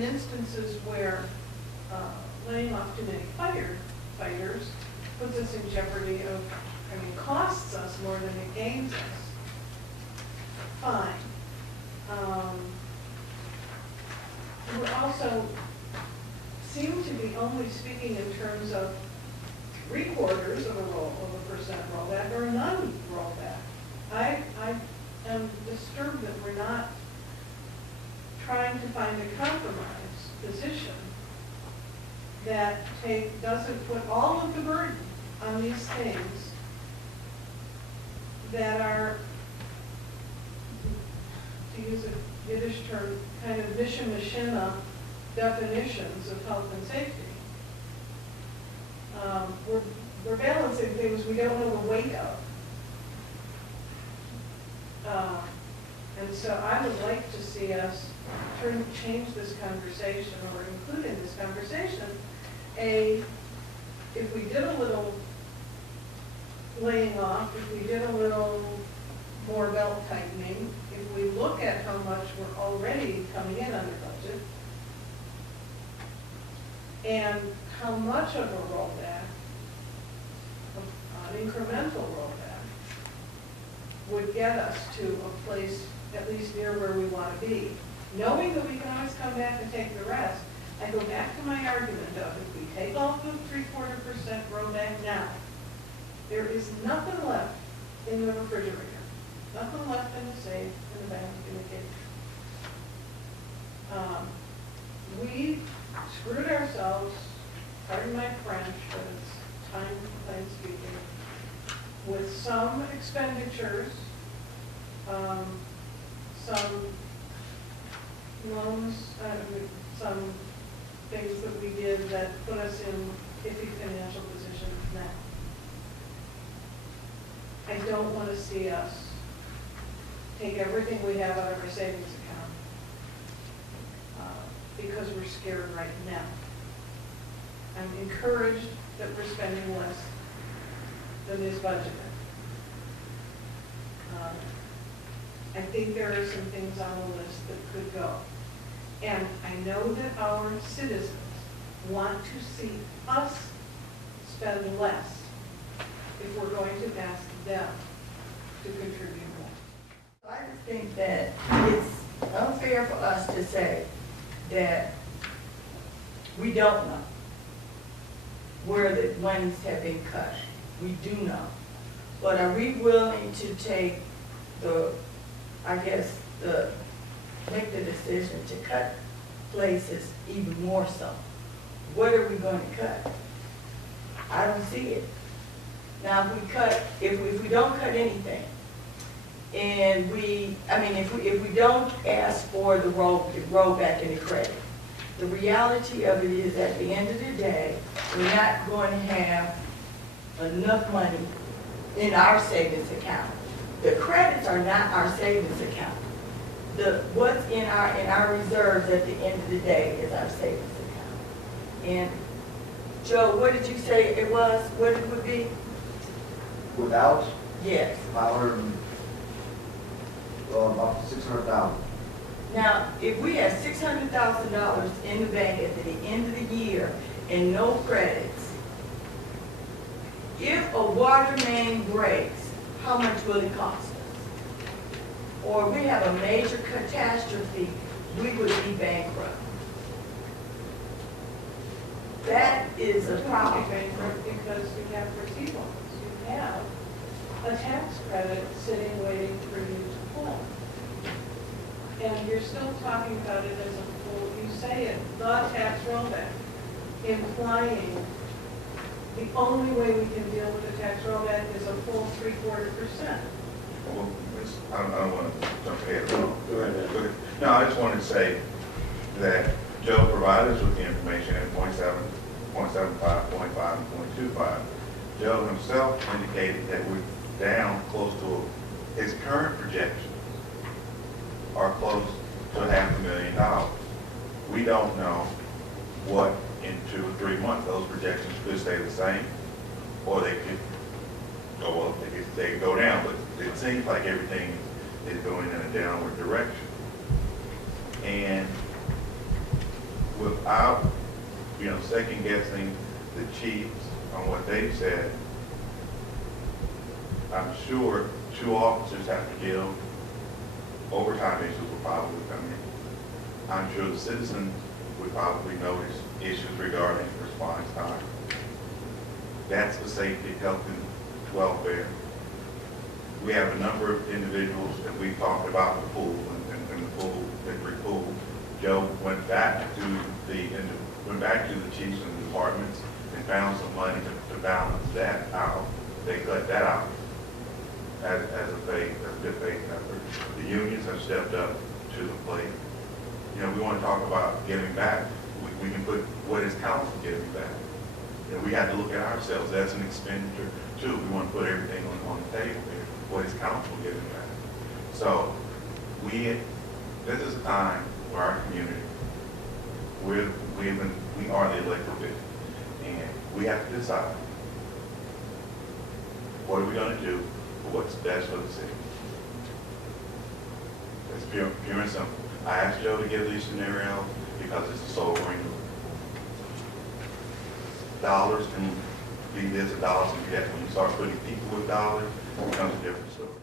in instances where laying off too many firefighters puts us in jeopardy of, costs us more than it gains us, fine. We also seem to be only speaking in terms of 3/4 of a percent rollback or none rollback. I am disturbed that we're not trying to find a compromise position that doesn't put all of the burden on these things that are, to use a Yiddish term, kind of mishima definitions of health and safety. We're balancing things we don't know the weight of. And so I would like to see us change this conversation or include in this conversation if we did a little laying off, if we did a little more belt tightening, if we look at how much we're already coming in under budget, and how much of a rollback, an incremental rollback, would get us to a place at least near where we want to be. Knowing that we can always come back and take the rest, I go back to my argument of if we take off the 3/4% rollback now, there is nothing left in the refrigerator, nothing left in the safe, in the bank, in the cage. We screwed ourselves, pardon my French, but it's time for plain speaking, with some expenditures, some loans, some things that we did that put us in iffy financial positions now. I don't want to see us take everything we have out of our savings account because we're scared right now. I'm encouraged that we're spending less than is budgeted. I think there are some things on the list that could go. And I know that our citizens want to see us spend less if we're going to ask them to contribute more. I just think that it's unfair for us to say that we don't know where the monies have been cut. We do know. But are we willing to take make the decision to cut places even more so? What are we going to cut? I don't see it. Now, if we don't cut anything, and if we don't ask for the rollback in the credit, the reality of it is at the end of the day, we're not going to have enough money in our savings account. The credits are not our savings account. What's in our reserves at the end of the day is our savings account. And Joe, what did you say it was? What it would be? Without? Yes. About $600,000. Now, if we have $600,000 in the bank at the end of the year and no credits, if a water main breaks, how much will it cost us? Or we have a major catastrophe, we would be bankrupt. That is a problem. Because you have receivables. You have a tax credit sitting waiting for you to pull. And you're still talking about it as a full, you say it, the tax rollback, implying the only way we can deal with the tax rollback is a full 3/4%. Well, I don't want to jump ahead. Go ahead. No, I just wanted to say that Joe provided us with the information at 0.7, 0.75, 0.5, and 0.25. Joe himself indicated that we're down close to his current projections are close to $500,000. We don't know what in 2 or 3 months those projections could stay the same, or they could go up, they could go down, but it seems like everything is going in a downward direction. And without, second guessing the chiefs on what they've said, I'm sure 2 officers have to give, overtime issues will probably come in. I'm sure the citizens would probably notice issues regarding response time. That's the safety, health, and welfare. We have a number of individuals that we've talked about the pool and the pool, Victory Pool. Joe went back to the chiefs and the departments and found some money to balance that out. They cut that out as a good faith effort. The unions have stepped up to the plate. We want to talk about giving back. We can put, what is council giving back? We have to look at ourselves as an expenditure too. We want to put everything on the table here. What is council giving back? So this is a time where our community, we are the elected officials, and we have to decide what are we going to do for what's best for the city. It's pure and simple. I asked Joe to give these scenarios because it's a sobering. Dollars can be this, and dollars can be that. When you start putting people with dollars, it becomes a different story.